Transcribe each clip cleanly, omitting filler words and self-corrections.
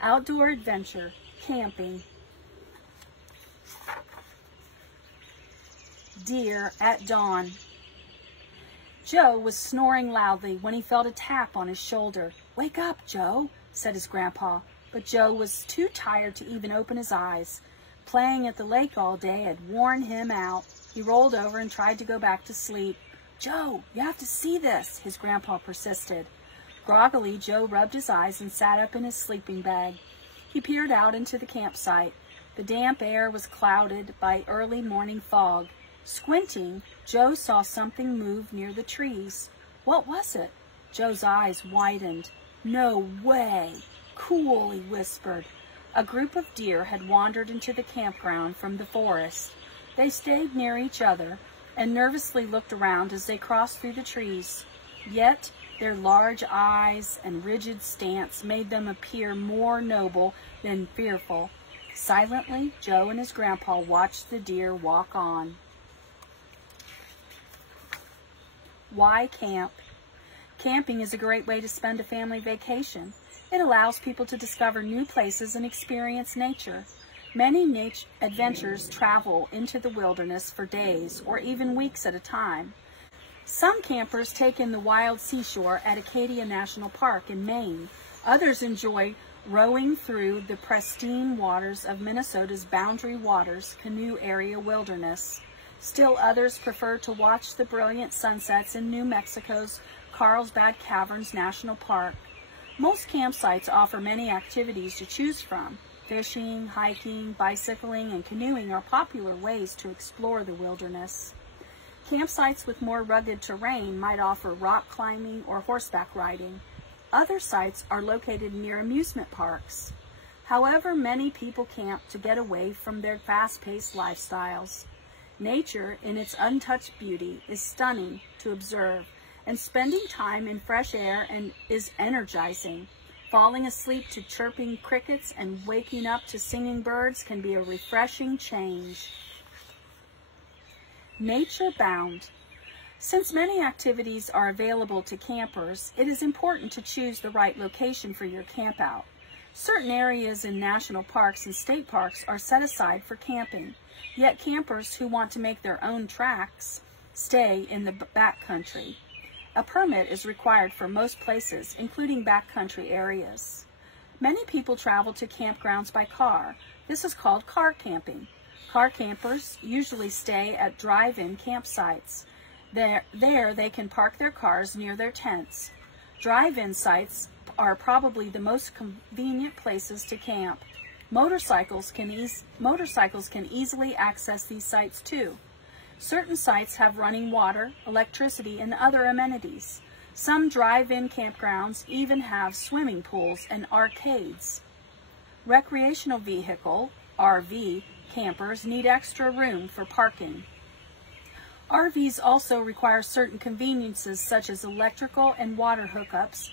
Outdoor adventure, camping. Deer at dawn. Joe was snoring loudly when he felt a tap on his shoulder. "Wake up, Joe," said his grandpa, but Joe was too tired to even open his eyes. Playing at the lake all day had worn him out. He rolled over and tried to go back to sleep. "Joe, you have to see this," his grandpa persisted. Groggily, Joe rubbed his eyes and sat up in his sleeping bag. He peered out into the campsite. The damp air was clouded by early morning fog. Squinting, Joe saw something move near the trees. What was it? Joe's eyes widened. "No way! Cool," he whispered. A group of deer had wandered into the campground from the forest. They stayed near each other and nervously looked around as they crossed through the trees. Yet their large eyes and rigid stance made them appear more noble than fearful. Silently, Joe and his grandpa watched the deer walk on. Why camp? Camping is a great way to spend a family vacation. It allows people to discover new places and experience nature. Many adventurers travel into the wilderness for days or even weeks at a time. Some campers take in the wild seashore at Acadia National Park in Maine. Others enjoy rowing through the pristine waters of Minnesota's Boundary Waters Canoe Area Wilderness. Still others prefer to watch the brilliant sunsets in New Mexico's Carlsbad Caverns National Park. Most campsites offer many activities to choose from. Fishing, hiking, bicycling, and canoeing are popular ways to explore the wilderness. Campsites with more rugged terrain might offer rock climbing or horseback riding. Other sites are located near amusement parks. However, many people camp to get away from their fast-paced lifestyles. Nature, in its untouched beauty, is stunning to observe, and spending time in fresh air is energizing. Falling asleep to chirping crickets and waking up to singing birds can be a refreshing change. Nature bound. Since many activities are available to campers, it is important to choose the right location for your campout. Certain areas in national parks and state parks are set aside for camping, yet campers who want to make their own tracks stay in the backcountry. A permit is required for most places, including backcountry areas. Many people travel to campgrounds by car. This is called car camping. Car campers usually stay at drive-in campsites. There they can park their cars near their tents. Drive-in sites are probably the most convenient places to camp. Motorcycles can easily access these sites too. Certain sites have running water, electricity, and other amenities. Some drive-in campgrounds even have swimming pools and arcades. Recreational vehicle, RV, campers need extra room for parking. RVs also require certain conveniences such as electrical and water hookups.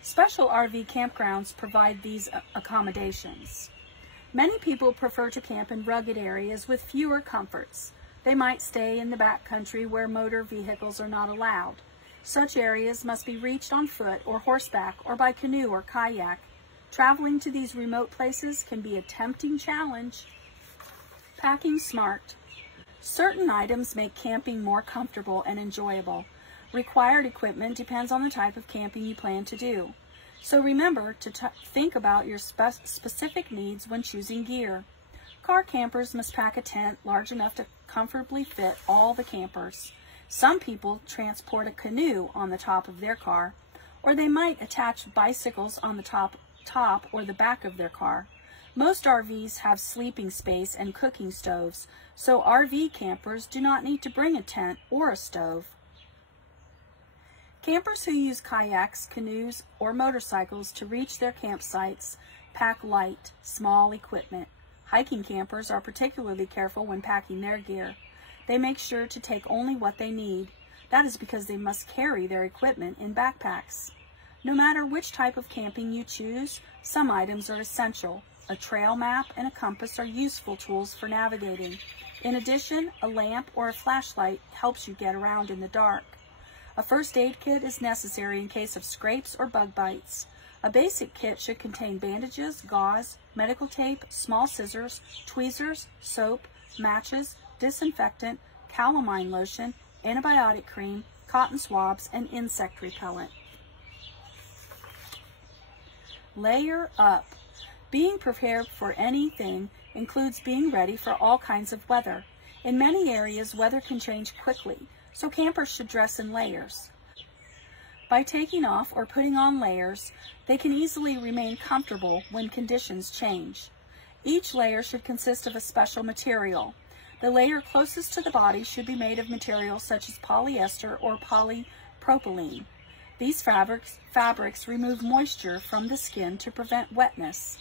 Special RV campgrounds provide these accommodations. Many people prefer to camp in rugged areas with fewer comforts. They might stay in the backcountry where motor vehicles are not allowed. Such areas must be reached on foot or horseback or by canoe or kayak. Traveling to these remote places can be a tempting challenge. Packing smart. Certain items make camping more comfortable and enjoyable. Required equipment depends on the type of camping you plan to do. So remember to think about your specific needs when choosing gear. Car campers must pack a tent large enough to comfortably fit all the campers. Some people transport a canoe on the top of their car, or they might attach bicycles on the top or the back of their car. Most RVs have sleeping space and cooking stoves, so RV campers do not need to bring a tent or a stove. Campers who use kayaks, canoes, or motorcycles to reach their campsites pack light, small equipment. Hiking campers are particularly careful when packing their gear. They make sure to take only what they need. That is because they must carry their equipment in backpacks. No matter which type of camping you choose, some items are essential. A trail map and a compass are useful tools for navigating. In addition, a lamp or a flashlight helps you get around in the dark. A first aid kit is necessary in case of scrapes or bug bites. A basic kit should contain bandages, gauze, medical tape, small scissors, tweezers, soap, matches, disinfectant, calamine lotion, antibiotic cream, cotton swabs, and insect repellent. Layer up. Being prepared for anything includes being ready for all kinds of weather. In many areas, weather can change quickly, so campers should dress in layers. By taking off or putting on layers, they can easily remain comfortable when conditions change. Each layer should consist of a special material. The layer closest to the body should be made of materials such as polyester or polypropylene. These fabrics remove moisture from the skin to prevent wetness.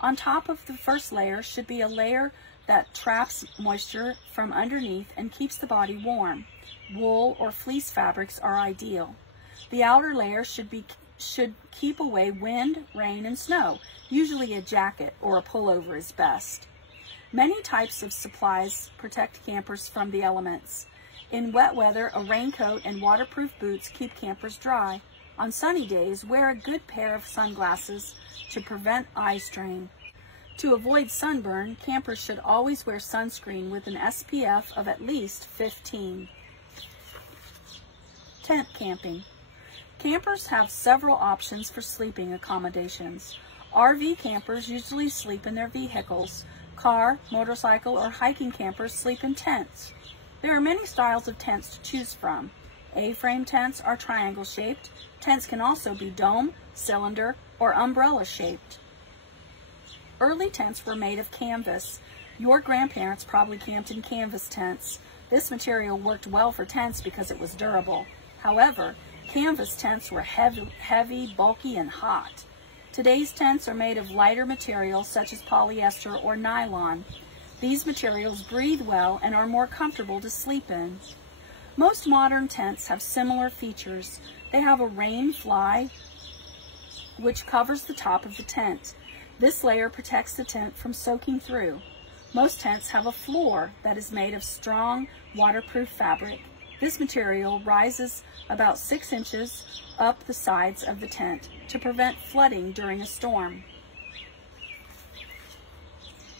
On top of the first layer should be a layer that traps moisture from underneath and keeps the body warm. Wool or fleece fabrics are ideal. The outer layer should keep away wind, rain, and snow. Usually a jacket or a pullover is best. Many types of supplies protect campers from the elements. In wet weather, a raincoat and waterproof boots keep campers dry. On sunny days, wear a good pair of sunglasses to prevent eye strain. To avoid sunburn, campers should always wear sunscreen with an SPF of at least 15. Tent camping. Campers have several options for sleeping accommodations. RV campers usually sleep in their vehicles. Car, motorcycle, or hiking campers sleep in tents. There are many styles of tents to choose from. A-frame tents are triangle-shaped. Tents can also be dome, cylinder, or umbrella-shaped. Early tents were made of canvas. Your grandparents probably camped in canvas tents. This material worked well for tents because it was durable. However, canvas tents were heavy, bulky, and hot. Today's tents are made of lighter materials such as polyester or nylon. These materials breathe well and are more comfortable to sleep in. Most modern tents have similar features. They have a rain fly, which covers the top of the tent. This layer protects the tent from soaking through. Most tents have a floor that is made of strong, waterproof fabric. This material rises about 6 inches up the sides of the tent to prevent flooding during a storm.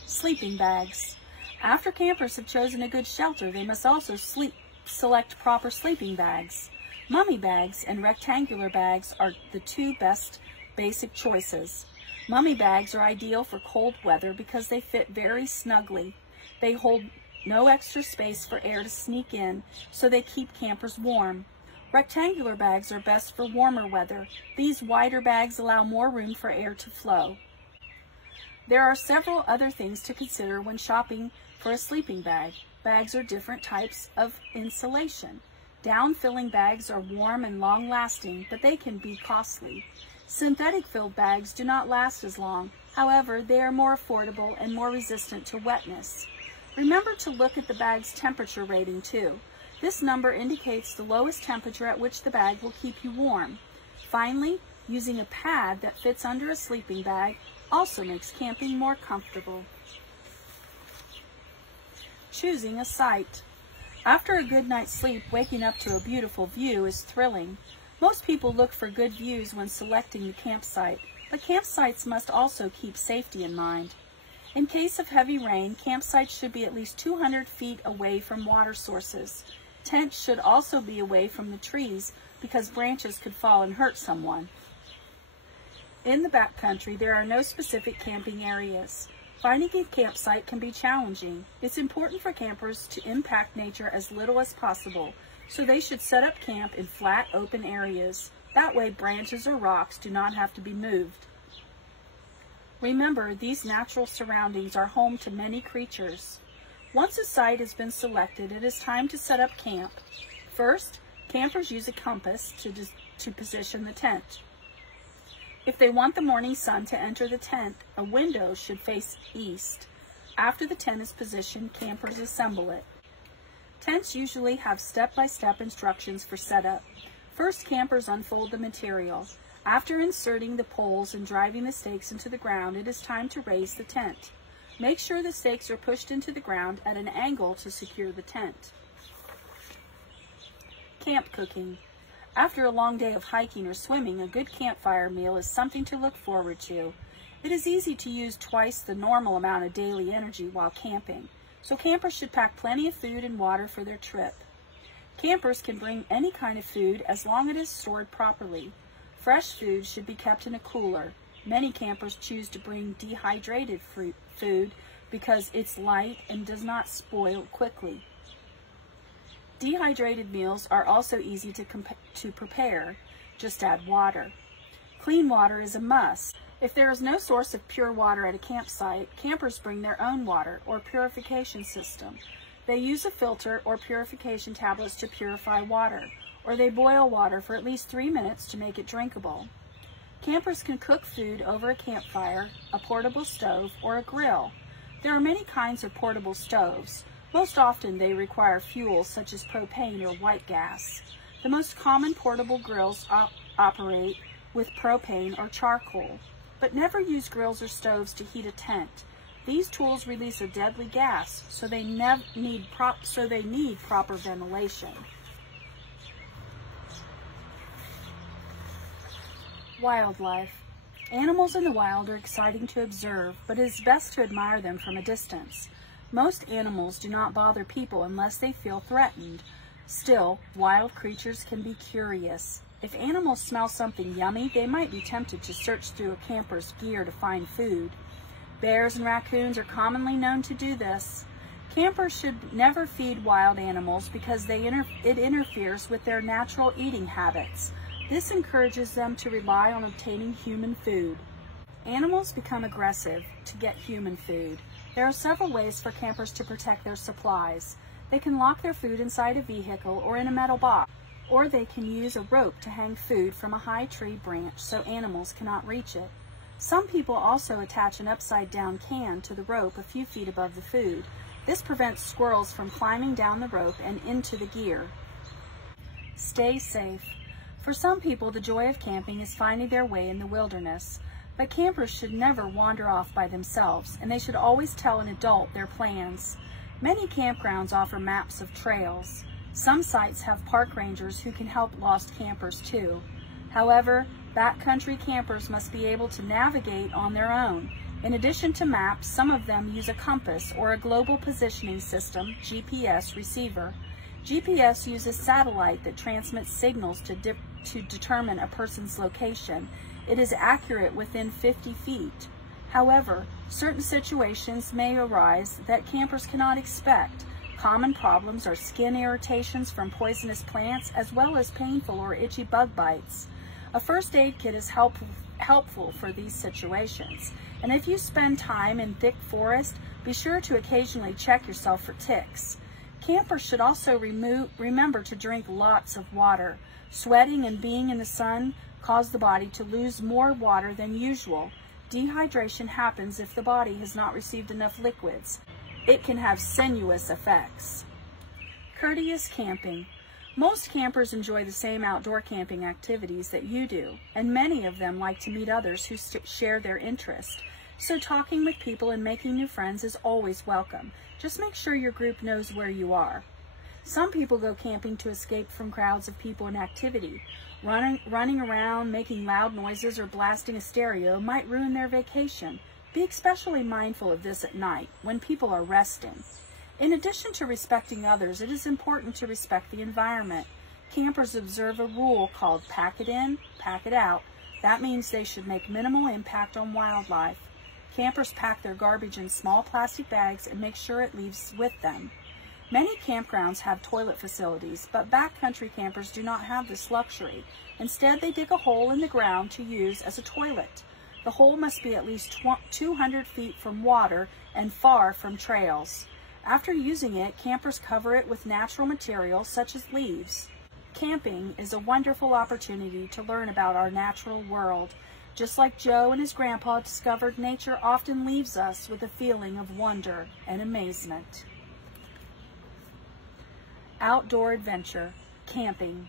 Sleeping bags. After campers have chosen a good shelter, they must also select proper sleeping bags. Mummy bags and rectangular bags are the two best basic choices. Mummy bags are ideal for cold weather because they fit very snugly. They hold no extra space for air to sneak in, so they keep campers warm. Rectangular bags are best for warmer weather. These wider bags allow more room for air to flow. There are several other things to consider when shopping for a sleeping bag. Bags are different types of insulation. Down-filling bags are warm and long-lasting, but they can be costly. Synthetic-filled bags do not last as long. However, they are more affordable and more resistant to wetness. Remember to look at the bag's temperature rating too. This number indicates the lowest temperature at which the bag will keep you warm. Finally, using a pad that fits under a sleeping bag also makes camping more comfortable. Choosing a site. After a good night's sleep, waking up to a beautiful view is thrilling. Most people look for good views when selecting the campsite, but campsites must also keep safety in mind. In case of heavy rain, campsites should be at least 200 feet away from water sources. Tents should also be away from the trees because branches could fall and hurt someone. In the backcountry, there are no specific camping areas. Finding a campsite can be challenging. It's important for campers to impact nature as little as possible, so they should set up camp in flat, open areas. That way, branches or rocks do not have to be moved. Remember, these natural surroundings are home to many creatures. Once a site has been selected, it is time to set up camp. First, campers use a compass to position the tent. If they want the morning sun to enter the tent, a window should face east. After the tent is positioned, campers assemble it. Tents usually have step-by-step instructions for setup. First, campers unfold the material. After inserting the poles and driving the stakes into the ground, it is time to raise the tent. Make sure the stakes are pushed into the ground at an angle to secure the tent. Camp cooking. After a long day of hiking or swimming, a good campfire meal is something to look forward to. It is easy to use twice the normal amount of daily energy while camping, so campers should pack plenty of food and water for their trip. Campers can bring any kind of food as long as it is stored properly. Fresh food should be kept in a cooler. Many campers choose to bring dehydrated food because it's light and does not spoil quickly. Dehydrated meals are also easy to prepare. Just add water. Clean water is a must. If there is no source of pure water at a campsite, campers bring their own water or purification system. They use a filter or purification tablets to purify water, or they boil water for at least 3 minutes to make it drinkable. Campers can cook food over a campfire, a portable stove, or a grill. There are many kinds of portable stoves. Most often they require fuels such as propane or white gas. The most common portable grills operate with propane or charcoal. But never use grills or stoves to heat a tent. These tools release a deadly gas, so they need proper ventilation. Wildlife. Animals in the wild are exciting to observe, but it is best to admire them from a distance. Most animals do not bother people unless they feel threatened. Still, wild creatures can be curious. If animals smell something yummy, they might be tempted to search through a camper's gear to find food. Bears and raccoons are commonly known to do this. Campers should never feed wild animals because it interferes with their natural eating habits. This encourages them to rely on obtaining human food. Animals become aggressive to get human food. There are several ways for campers to protect their supplies. They can lock their food inside a vehicle or in a metal box, or they can use a rope to hang food from a high tree branch so animals cannot reach it. Some people also attach an upside-down can to the rope a few feet above the food. This prevents squirrels from climbing down the rope and into the gear. Stay safe. For some people, the joy of camping is finding their way in the wilderness. But campers should never wander off by themselves, and they should always tell an adult their plans. Many campgrounds offer maps of trails. Some sites have park rangers who can help lost campers too. However, backcountry campers must be able to navigate on their own. In addition to maps, some of them use a compass or a global positioning system, GPS receiver. GPS uses satellite that transmits signals to determine a person's location. It is accurate within 50 feet. However, certain situations may arise that campers cannot expect. Common problems are skin irritations from poisonous plants as well as painful or itchy bug bites. A first aid kit is helpful for these situations. And if you spend time in thick forest, be sure to occasionally check yourself for ticks. Campers should also remember to drink lots of water. Sweating and being in the sun cause the body to lose more water than usual. Dehydration happens if the body has not received enough liquids. It can have strenuous effects. Courteous camping. Most campers enjoy the same outdoor camping activities that you do, and many of them like to meet others who share their interest. So talking with people and making new friends is always welcome. Just make sure your group knows where you are. Some people go camping to escape from crowds of people and activity. Running around, making loud noises, or blasting a stereo might ruin their vacation. Be especially mindful of this at night, when people are resting. In addition to respecting others, it is important to respect the environment. Campers observe a rule called pack it in, pack it out. That means they should make minimal impact on wildlife. Campers pack their garbage in small plastic bags and make sure it leaves with them. Many campgrounds have toilet facilities, but backcountry campers do not have this luxury. Instead, they dig a hole in the ground to use as a toilet. The hole must be at least 200 feet from water and far from trails. After using it, campers cover it with natural materials such as leaves. Camping is a wonderful opportunity to learn about our natural world. Just like Joe and his grandpa discovered, nature often leaves us with a feeling of wonder and amazement. Outdoor adventure, camping.